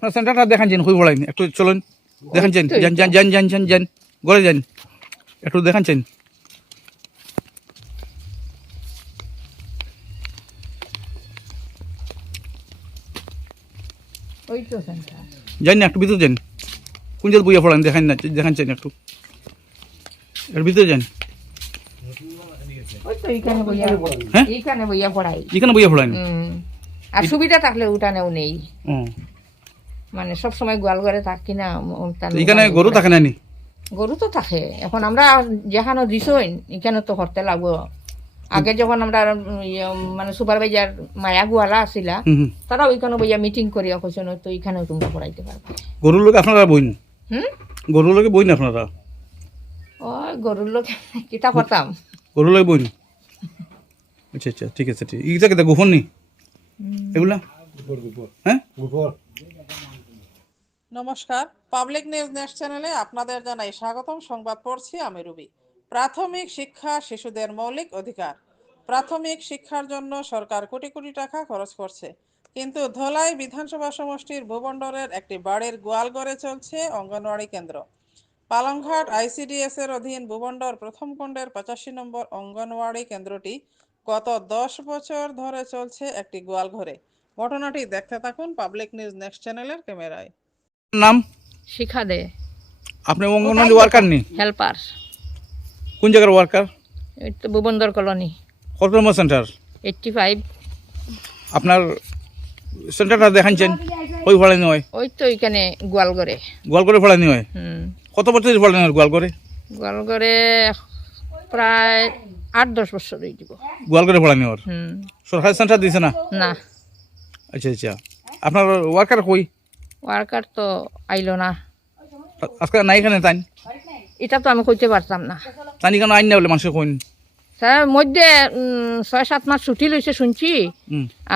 আপনার সেন্টারটা দেখান যান খুবই বড়াইন একটু চলুন দেখান যান যান যান যান যান যান যান গড়ে যান। একটু দেখান যান। ওই যান না একটু ভিতরে যান। কোন জাল বইয়া পড়ান দেখান না দেখান চান একটু। এর ভিতরে যান। ওই বইয়া হ্যাঁ? এইখানে বইয়া পড়াই। এখানে বইয়া আর সুবিধা থাকলে ওটানেও নেই। মানে সব সময় গোয়াল ঘরে থাকি না এখানে গরু থাকে না নি? গরু তো থাকে। এখন আমরা যেখানে দিছই এখানে তো করতে লাগবো। আগে যখন আমরা ইয়ে, মানে সুপারভাইজার মায়া গোয়ালা আসিলা তারা ওইখানে বইয়া মিটিং করিয়া কৈছে তো এখানেও তোমরা পড়াইতে পারবে। গরুর লোক আপনারা বইন? হুম? গরুর লোকে বইন আপনারা? ওই গরুর লোক কিতা করতাম? গরুর লোকে বইন? আচ্ছা আচ্ছা ঠিক আছে ঠিক। ইটা কেটে গোপন নি? এগুলা? হ্যাঁ? নমস্কার। পাবলিক নিউজ নেক্সট চ্যানেলে আপনাদের জানাই স্বাগতম। সংবাদ পড়ছি আমি রুবি। প্রাথমিক শিক্ষা শিশুদের মৌলিক অধিকার। প্রাথমিক শিক্ষার জন্য সরকার কোটি কোটি টাকা খরচ করছে। কিন্তু ধলাই বিধানসভা সমষ্টির ভূবন্ডরের একটি বাড়ির গোয়াল গড়ে চলছে অঙ্গনওয়াড়ি কেন্দ্র। পালংঘাট আইসিডিএস এর অধীন ভূবন্ডর প্রথম খণ্ডের পঁচাশি নম্বর অঙ্গনওয়াড়ি কেন্দ্রটি গত দশ বছর ধরে চলছে একটি গোয়াল ঘরে। ঘটনাটি দেখতে থাকুন পাবলিক নিউজ নেক্সট চ্যানেলের ক্যামেরায়। নাম? শিখা দে। আপনি অঙ্গনওয়াড়ি ওয়ার্কার নি? হেল্পার কোন জায়গার ওয়ার্কার এই তো ভুবন্দর কলোনি। কত নম্বর সেন্টার এইটটি ফাইভ আপনার সেন্টারটা দেখাচ্ছেন ওই ফলানি হয়? ওই তো এখানে গোয়ালঘরে গোয়াল করে ফলানি হয় কত বছর ফলানি হয় গোয়াল করে গোয়ালঘরে প্রায় আট দশ বছর হয়ে দিব। গোয়াল করে ফলানি হয়? হুম। সরকারি সেন্টার দিছে না? না। আচ্ছা আচ্ছা। আপনার ওয়ার্কার কই? ওয়ার্কার তো আইলো না। আজকে নাই এখানে তাই এটা তো আমি কইতে পারতাম না। তাই কেন আইন না বলে মানুষের কইন? তার মধ্যে ছয় সাত মাস ছুটি লইছে শুনছি।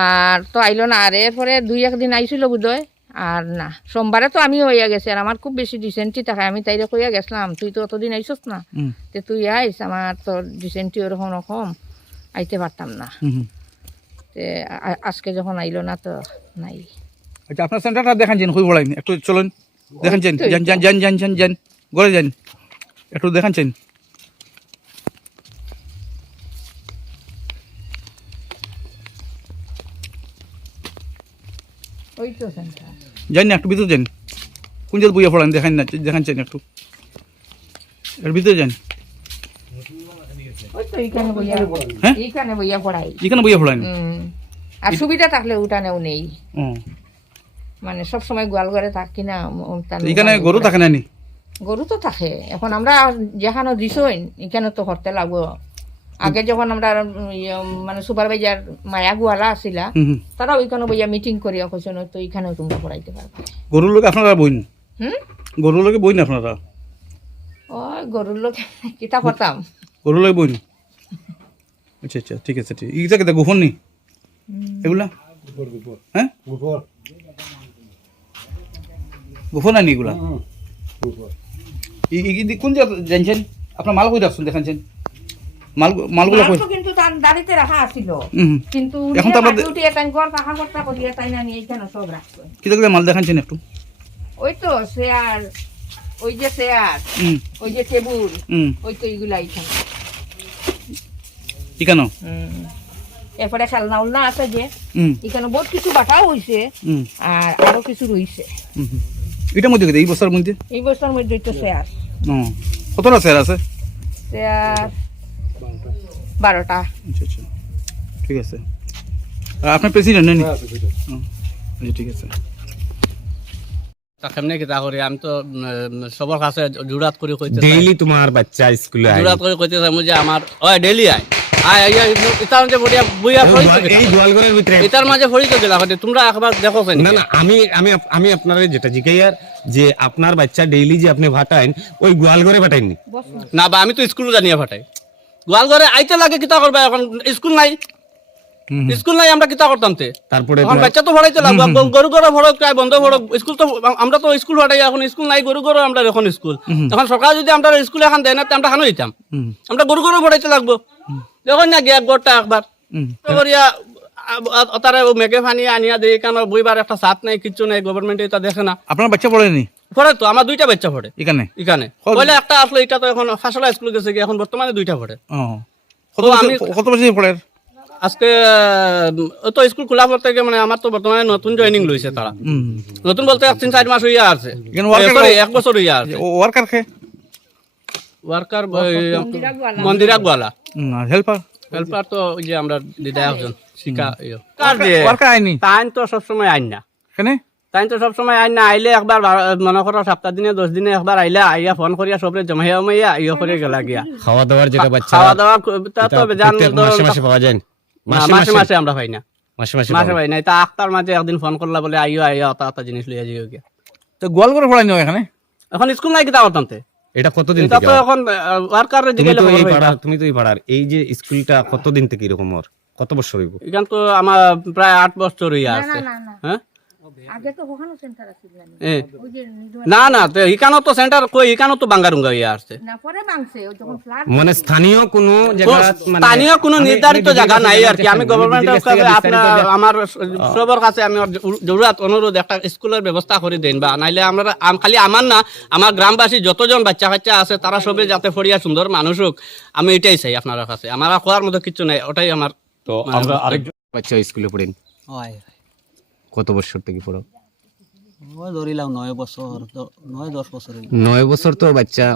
আর তো আইলো না। আর এরপরে দুই একদিন আইছিল বোধহয়। আর না সোমবারে তো আমি হইয়া গেছি। আর আমার খুব বেশি ডিসেন্টি থাকে আমি তাইরে কইয়া গেছিলাম তুই তো অতদিন আইসস না। তে তুই আইস আমার তো ডিসেন্টি ওরকম রকম। আইতে পারতাম না। তে আজকে যখন আইলো না তো নাই। আচ্ছা আপনার সেন্টারটা দেখান যান খুবই বড়াইন একটু চলুন। দেখান যান যান যান যান যান যান যান গড়ে যান। একটু দেখান যান। ওই তো সেন্টার যান না একটু ভিতরে যান। কোন বইয়া পড়ান দেখান না দেখান চান একটু। এর ভিতরে যান। ওই বইয়া হ্যাঁ? এইখানে বইয়া পড়াই। এখানে বইয়া আর সুবিধা থাকলে ওটানেও নেই। মানে সব সময় গোয়াল ঘরে থাকি না এখানে গরু থাকে না গরু তো থাকে। এখন আমরা যেখানে দিছই এখানে তো হরতে লাগবো আগে যখন আমরা ইয়ে, মানে সুপারভাইজার মায়া গোয়ালা আসিলা তারা ওইখানে বইয়া মিটিং করিয়া কৈছে তো এখানেও তোমরা পড়াইতে পারবে। গরুর লোক আপনারা বইন? হুম? গরুর লোকে বইন আপনারা? ওই গরুর লোক কিতা করতাম? গরুর লোকে বইন? আচ্ছা আচ্ছা ঠিক আছে ঠিক। ইটা কেটে গোপন নি? এগুলা? হ্যাঁ? গোপন। আনি এগুলা? ই- ই- ই- কোন জানছেন? আপনার মাল কই রাখছেন দেখাচ্ছেন মাল মালগুলো কই? কিন্তু তার দাড়িতে রাখা আছিল। কিন্তু এখন তো আমরা- ঘর করতে না নিয়ে এখানে সব মাল দেখাচ্ছেন একটু? ওই তো চেয়ার ওই যে চেয়ার ওই যে টেবুল হুম। ওই তো এইগুলা এখানে এখানো। এরপরে খেলনা উলনা আছে যে হুম। এখানে বহুত কিছু বাটাও হয়েছে আর আরও কিছু হুম। এটার মধ্যে এই বছরের মধ্যে? এই বছর মধ্যে তো শেয়ার। ও কতটা স্যার আছে? শেয়ার বারোটা। আচ্ছা আচ্ছা। ঠিক আছে। আর আপনার প্রেসিডেন্ট নেন আচ্ছা ঠিক আছে। কেমনে কিতা করি? আমি তো সবার কাছে জুড়াত করে কইতে ডেইলি তোমার বাচ্চা স্কুলে জুড়াত করে কইতে চাই যে আমার ওই ডেইলি আয়। আমি আমি আমি আপনার যেটা জিজ্ঞাইয়ার যে আপনার বাচ্চা ডেইলি যে আপনি ভাটাইন ওই গোয়ালঘরে ভাটাইননি না। বা আমি তো স্কুল জানিয়ে ফাটাই গোয়াল আইতে লাগে কিতা করবা? এখন স্কুল নাই। স্কুল নাই আমরা কিতা করতাম তে? তারপরে এখন তোমার- বাচ্চা তো ভরাইতে লাগবে। গরু গরু ভরক প্রায় বন্ধ ভরক স্কুল তো আমরা তো স্কুল ভাটাই এখন স্কুল নাই গরু গরু আমরা এখন স্কুল। এখন সরকার যদি আমরা স্কুল এখন দেয় না তে আমরা খানো দিতাম আমরা গরু গরু ভরাইতে লাগবো। দেখুন না গিয়া গড়টা একবার। করিয়া তারা মেঘে ফানি আনিয়া দিয়ে কেন বইবার একটা সাথ নাই কিচ্ছু নাই গভর্নমেন্ট এটা দেখে না। আপনার বাচ্চা পড়েনি পড়ে তো আমার দুইটা বাচ্চা পড়ে। এখানে? এখানে। পয়লা একটা আসলো এটা তো এখন ফাঁসলা স্কুল গেছে এখন বর্তমানে দুইটা পড়ে। কত বছর পড়ে? আজকে তো স্কুল খোলা পর থেকে মানে আমার তো বর্তমানে নতুন জয়েনিং লইছে তারা। নতুন বলতে তিন চার মাস হইয়া আছে। এক বছর হইয়া আছে। ওয়ার্কার খে worker Mandira Goala helper helper তো ওই যে আমরা দিদা একজন শিকা ইয়ে। কার দিয়ে ওয়ার্কার আইনি? তাইন তো সবসময় আইন না। কেনে? তাই তো সবসময় আইন না আইলে একবার মনে করো সপ্তাহ দিনে দশ দিনে একবার আইলে আইয়া ফোন করিয়া সবরে জমাইয়া উমাইয়া ইয়ে করে গেলা গিয়া। খাওয়া দাওয়ার যেটা বাচ্চা খাওয়া দাওয়া ক- তা তো জান মাসে মাসে পাওয়া যায় না, মাসে মাসে আমরা পাই না। মাসে মাসে মাসে পাই না। তা আখতার মাঝে একদিন ফোন করলা বলে আইও আইয়া অতা অতা জিনিস লইয়া যাইও গিয়া। তো গোয়াল করে পড়াইনি এখানে? এখন স্কুল নাই কিতা করতামতে এটা কতদিন এটা থেকে তো? এখন ওয়ার্কার তুমি দিকে তো এই পাড়া তুমি তো এই পাড়ার এই যে স্কুলটা কতদিন থেকে এরকম ওর? কত বছর হইব? এখান তো আমার প্রায় আট বছর হইয়া আছে। হ্যাঁ? আগে তো ওখানে সেন্টার আছিল না এ, ওই যে নিদু- না না তো সেন্টার কই এখানেও তো বাঙ্গারুঙ্গা হইয়া আসছে। না পরে ভাঙছে ওই যখন ফ্লাড মানে স্থানীয় কোনো জায়গা মানে স্থানীয় কোনো নির্ধারিত জায়গা নাই আর কি। আমি আমি গভর্নমেন্টের কাছে কাছে আপনার আমার সবার কাছে আমি ওর অনুরোধ একটা স্কুলের ব্যবস্থা করে দেন বা নাইলে আমরা খালি আমার না আমার গ্রামবাসী যতজন বাচ্চা কাচ্চা আছে তারা সবে যাতে ফড়িয়া সুন্দর মানুষ হোক। আমি এটাই চাই আপনার কাছে। আমার খোয়ার মতো কিছু নাই ওটাই আমার তো আমরা আরেকজন বাচ্চা স্কুলে পড়েন। হয়। কত বছর থেকে পড়ো? ধরিলাম নয় বছর নয় দশ বছর নয় বছর তো বাচ্চা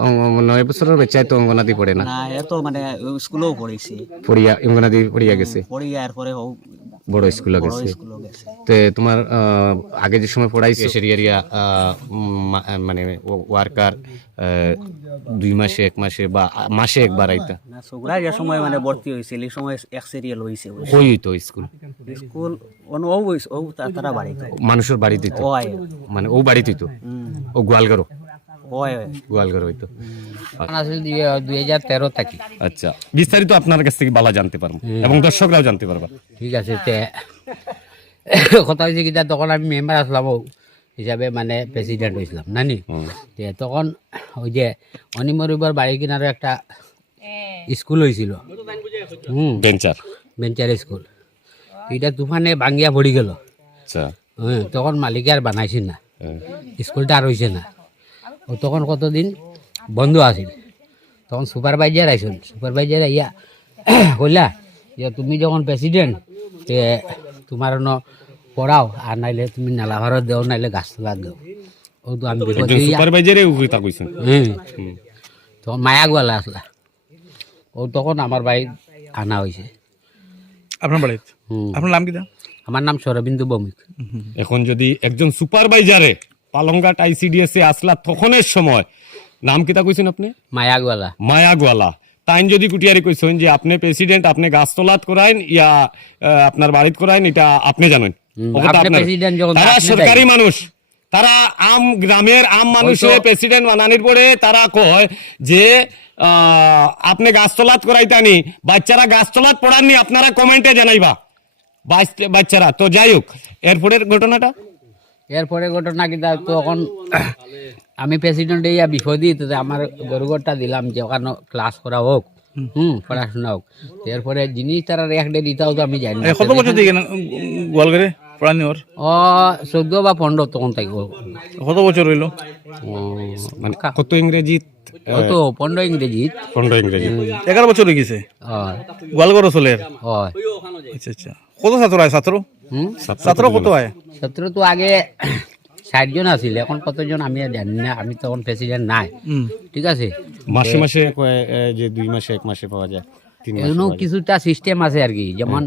নয় বছরের বাচ্চা তো অঙ্গনাদি পড়ে না? না এত মানে স্কুলেও পড়েছি পড়িয়া অঙ্গনাদি পড়িয়া গেছে? পড়িয়া এরপরে বড় স্কুলে গেছে? তে তোমার আগে যে সময় পড়াইছে? এরিয়া মানে ওয়ার্কার দুই মাসে এক মাসে বা মাসে একবার আইতা? না যে সময় মানে ভর্তি হয়েছিল এই সময় এক সিরিয়াল হয়েছে ওই। তো স্কুল স্কুল অন ও হইছে- ও তারা বাড়িতে। মানুষের বাড়িতে তো? ও মানে ও বাড়িতে তো? ও গোয়ালঘর ও গোয়ালঘর হইতো। আসলে দুই হাজার তেরো থাকি। আচ্ছা। বিস্তারিত আপনার কাছ থেকে বালা জানতে পারব। এবং দর্শকরাও জানতে পারবা। ঠিক আছে তে কথা হয়েছে কি তখন আমি মেম্বার আসলাম হিসাবে মানে প্রেসিডেন্ট হয়েছিলাম নানি তে তখন ওই যে অনিমরিবর বাড়ি কিনারে একটা স্কুল হয়েছিল হুম বেঞ্চার বেঞ্চার স্কুল। এটা তুফানে ভাঙ্গিয়া পড়ি গেল। হ্যাঁ তখন মালিকে আর বানাইছিল না। স্কুলটা আর হয়েছে না। ও তখন কতদিন বন্ধ আছিল। তখন সুপারভাইজার আইসুন সুপারভাইজার ইয়া কইলা যে তুমি যখন প্রেসিডেন্ট তোমার ন পড়াও আর নাইলে তুমি নালা ভারত দেও নাইলে গাছ তোলা দেও। ও তো আমি সুপারভাইজারে কথা কইছেন হ্যাঁ। তখন মায়া গোয়ালা আসলা। ও তখন আমার বাড়ি আনা হয়েছে আপনার বাড়িতে? আপনার নাম কিটা আমার নাম সরবিন্দু ভৌমিক এখন যদি একজন সুপারভাইজারে পালংঘাট আইসিডিএস এ আসলা তখনের সময় নাম কিতা কইছেন আপনি? মায়া গোয়ালা। মায়া গোয়ালা। তাইন যদি কুটিয়ারি কইছেন যে আপনি প্রেসিডেন্ট আপনি গাছ তোলাত করাইন ইয়া আপনার বাড়িত করাইন এটা আপনি জানেন। তারা সরকারি মানুষ। তারা আম গ্রামের আম মানুষের প্রেসিডেন্ট বানানির পরে তারা কয় যে আপনি গাছ তোলাত করাইতানি বাচ্চারা গাছ তোলাত পড়াননি আপনারা কমেন্টে জানাইবা। বাচ্চারা তো যাই হোক এরপরের ঘটনাটা? এরপরে ঘটনা কিতা তখন আমি প্রেসিডেন্ট ইয়া বিপদী তো আমার গরুগরটা দিলাম যে ওখানে ক্লাস করা হোক হুম। পড়াশোনা হোক এরপরে জিনিস তারা এক ডে দিতাও তো আমি জানি কত বছর দিয়ে গোয়াল করে পড়ানি ওর ও চোদ্দ বা পনেরো তখন তাই কত বছর রইল মানে কত ইংরেজি কত পনেরো ইংরেজি পনেরো ইংরেজি এগারো বছর হয়ে গেছে? হয়। গোয়াল করে চলে আচ্ছা আচ্ছা। কত ছাত্র আয় ছাত্র হুম? ছাত্র কত আয় ছাত্র তো আগে ষাটজন আছিল এখন কতজন আমি জানি না আমি তখন প্রেসিডেন্ট নাই। ঠিক আছে? মাসে মাসে যে দুই মাসে এক মাসে পাওয়া যায় এগুলো কিছুটা সিস্টেম আছে আর কি যেমন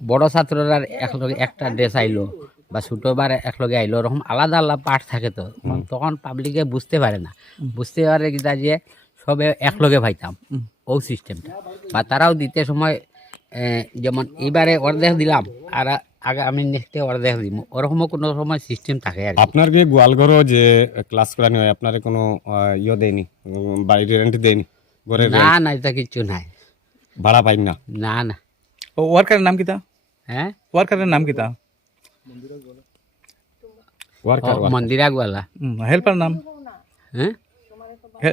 বড় ছাত্ররা একলগে একটা ড্রেস আইলো বা ছোটবার একলগে আইলো ওরকম আলাদা আলাদা পাঠ থাকে তো। তখন পাবলিকে বুঝতে পারে না। বুঝতে পারে কিনা যে সবে একলগে পাইতাম ও সিস্টেমটা বা তারাও দিতে সময় যেমন এবারে অর্ধেক দিলাম আর আগে আমি নেক্সটে অর্ধেক দিব ওরকমও কোনো সময় সিস্টেম থাকে আর আপনার কি গোয়ালঘরও যে ক্লাস করানি হয় আপনার কোনো ইয়ে দেয়নি বাড়ির রেন্ট দেয়নি? ঘরের না? না এটা কিচ্ছু নাই। ভাড়া পাইন না? না না। ও ওয়ার্কারের নাম কিটা হ্যাঁ? ওয়ার্কারের নাম কিটা ওয়ার্কার মন্দিরা গোয়ালা। হেল্পার নাম? হ্যাঁ?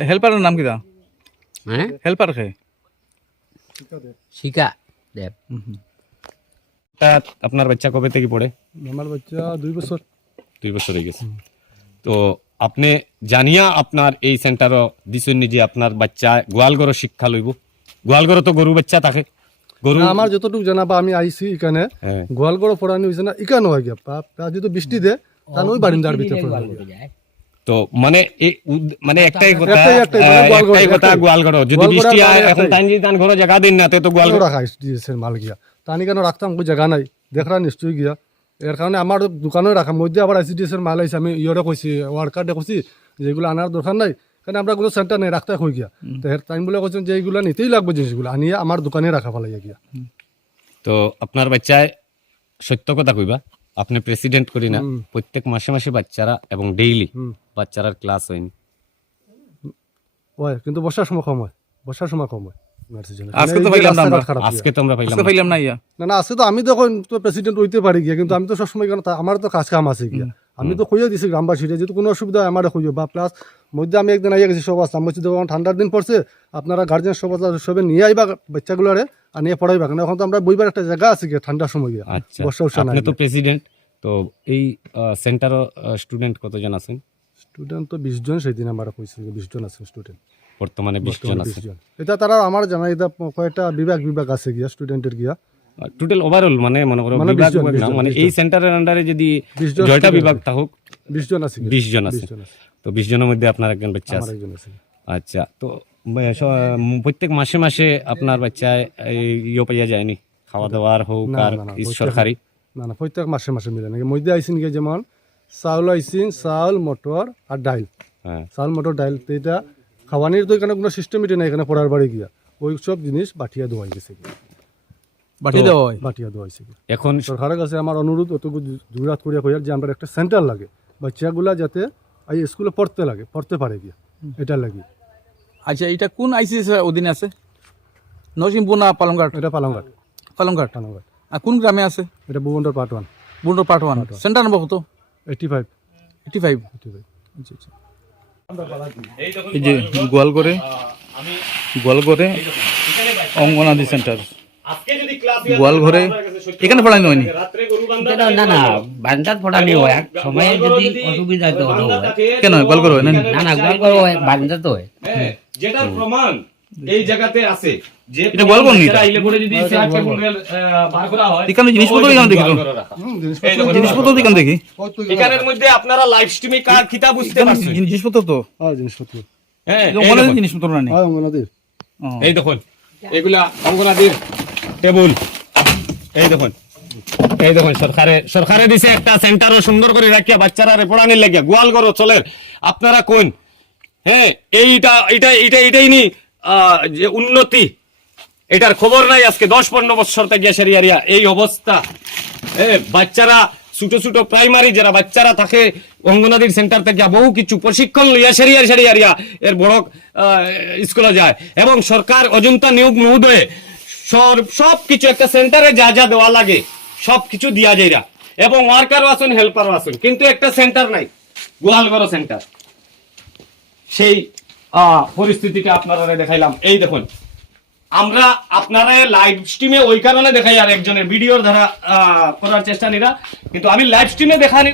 হেল্পারের নাম কিটা হ্যাঁ? হেল্পার খে শিকা দেব। একটা আপনার বাচ্চা কবে থেকে পড়ে? আমার বাচ্চা দুই বছর। দুই বছর হয়ে গেছে। তো আপনি জানিয়া আপনার এই সেন্টারও দিছেন নি যে আপনার বাচ্চা গোয়ালগড় শিক্ষা লইব। গোয়ালগড় তো গরু বাচ্চা থাকে। গরু আমার যতটুকু জানা বা আমি আইছি এখানে হ্যাঁ। গোয়ালগড় পড়ানি হয়েছে না এখানে হয় গিয়া যদি বৃষ্টি দে তাহলে ওই বারিন্দার ভিতরে তো মানে মানে একটাই কথা একটাই, মানে কথা। গোয়ালগড়। যদি বৃষ্টি হয় মানে এখন তাই যদি তান ঘরে জায়গা দিন না তো গোয়ালগড় রাখা মাল গিয়া তানি কেন রাখতাম কোনো জায়গা নাই? দেখরা নিশ্চয়ই গিয়া। এর কারণে আমার দোকানে রাখা মধ্যে আবার আইসিডিএস এর মাল আইসে আমি ইয়রে কইছি ওয়ার্ড কার্ডে কইছি যে এগুলো আনার দরকার নাই। কারণ আমরা কোনো সেন্টার নেই রাখতে হয়ে গিয়া। তো এর টাইম বলে কইছেন যে এইগুলো নিতেই লাগবে জিনিসগুলো আনিয়ে আমার দোকানে রাখা ফেলাই গিয়া। তো আপনার বাচ্চায় সত্য কথা কইবা। আপনি প্রেসিডেন্ট করি না প্রত্যেক মাসে মাসে বাচ্চারা এবং ডেইলি বাচ্চারার ক্লাস হয়নি হয় কিন্তু বর্ষার সময় কম হয়। বর্ষার সময় কম হয়। আজকে তো কারণ এই যে পাইলাম না আমরা। রাস্তাঘাট খারাপ আজকে তো আমরা পাইলাম পাইলাম না ইয়া। না না আছে তো আমি তো তো প্রেসিডেন্ট হইতে পারি গিয়া কিন্তু আমি তো সবসময় কেন আমার তো কাজ কাম আছে গিয়া। আমি তো কইয়া দিছি গ্রামবাসীরা যেহেতু কোনো অসুবিধা হয় আমার কইও। বা প্লাস মধ্যে আমি একদিন আইয়া গেছি সব আসলাম আমি বলছি দেখো ঠান্ডার দিন পড়ছে আপনারা গার্জেন সব আছে, সবে নিয়ে আইবা বাচ্চাগুলোরে আর নিয়ে পড়াইবা কারণ এখন তো আমরা বইবার একটা জায়গা আছে গিয়া ঠান্ডার সময় গিয়া। আচ্ছা বর্ষা উৎসা নাই তো প্রেসিডেন্ট তো এই সেন্টারও স্টুডেন্ট কতজন আছেন? স্টুডেন্ট তো বিশ জন সেই দিন আমার কইছে বিশ জন আছে স্টুডেন্ট বর্তমানে বিশ জন আছে। এটা তারা আমার জানা এটা কয়েকটা বিভাগ বিভাগ আছে গিয়া স্টুডেন্টের গিয়া? টোটাল ওভারঅল মানে মনে করো মানে বিভাগ 20 জন, বিভাগ 20 না, মানে এই সেন্টারের আন্ডারে যদি জয়টা বিভাগ। থাকুক বিশ জন আছে 20 জন আছে। বিশ জন আছে। তো বিশ জনের মধ্যে আপনার একজন বাচ্চা আছে। আচ্ছা তো প্রত্যেক মাসে মাসে আপনার বাচ্চায় এই ইয়ে পাইয়া যায়নি খাওয়া দাওয়ার হোক আর সরকারি? না না প্রত্যেক মাসে মাসে মিলে নাকি মধ্যে আইসিন গিয়ে যেমন চাউল আইসিন চাউল মটর আর ডাইল। হ্যাঁ। চাউল মটর ডাইল এটা খাওয়ানির তো এখানে কোনো সিস্টেমই নাই এখানে পড়ার বাড়ি গিয়া। ওই সব জিনিস বাটিয়া দেওয়া গেছে গিয়া। বাটি তো- দেওয়া হয়? বাটিয়া দেওয়া হয়েছে এখন সরকারের কাছে আমার অনুরোধ অতটুকু জুরাত করিয়া কইয়ার যে আমরা একটা সেন্টার লাগে বাচ্চাগুলা যাতে এই স্কুলে পড়তে লাগে পড়তে পারে গিয়া এটা লাগে। আচ্ছা এটা কোন আইসিএস অধীনে আছে? নরসিংপুর না পালংঘাট? এটা পালংঘাট। পালংঘাট। পালংঘাট। আর কোন গ্রামে আছে? এটা ভুবনটার পার্ট ওয়ান বুন্ডো পার্ট ওয়ান সেন্টার নম্বর কত? Eighty five eighty five eighty five এই যে গোয়ালগড়ে গোয়ালগড়ে অঙ্গনাদি সেন্টার। গোয়ালঘরে এখানে পড়ানো হয়নি। না না বান্দাত পড়ানি হয়। সময়ের যদি অসুবিধা তো হয়। কেন গোয়ালঘর হয় না? না না গোয়াল করো হয় বান্দাত হয়। যেটা প্রমাণ এই জায়গাতে আছে যে এটা গোয়ালঘর নি আইলে পরে যদি বার করা হয় এখানে জিনিসপত্র এখানে দেখি তো এই দেখুন, জিনিসপত্র এখানে দেখি। এখানের মধ্যে আপনারা লাইভ স্ট্রিমে কার খিতা বুঝতে পারছেন? জিনিসপত্র তো? হ্যাঁ জিনিসপত্র। হ্যাঁ এগুলো এই মনে হয় দেখুন, জিনিসপত্র না হ্যাঁ অঙ্গনাদির এই দেখুন এগুলা অঙ্গনাদির টেবুল। এই দেখুন এই দেখুন সরকারে সরকারে দিছে একটা সেন্টারও সুন্দর করে রাখিয়া বাচ্চারা পড়ানির লাগিয়া। গোয়াল করো চলের আপনারা কোন? হ্যাঁ এইটা এটা এটা এটাই নি আহ, যে উন্নতি। এটার খবর নাই আজকে, দশ পনেরো বছর থেকে সেরিয়ারিয়া এই অবস্থা। বাচ্চারা, ছোট ছোট প্রাইমারি যারা বাচ্চারা থাকে, অঙ্গনাদির সেন্টার থেকে বহু কিছু প্রশিক্ষণ লইয়া সেরিয়ার সেরিয়ারিয়া এর বড় স্কুলে যায়। এবং সরকার অজন্তা নিয়োগ মহোদয়ে সব কিছু একটা সেন্টারে যা যা দেওয়া লাগে সব কিছু দিয়া যাইরা। এবং ওয়ার্কারও আছেন হেল্পারও আছেন, কিন্তু একটা সেন্টার নাই গোয়ালগড় সেন্টার সেই পরিস্থিতিটা আপনারা দেখাইলাম। এই দেখুন আমরা আপনারা লাইভ স্ট্রিমে ওই কারণে দেখাই আর একজনের ভিডিওর ধারা করার চেষ্টা নিরা। কিন্তু আমি লাইভ স্ট্রিমে দেখানি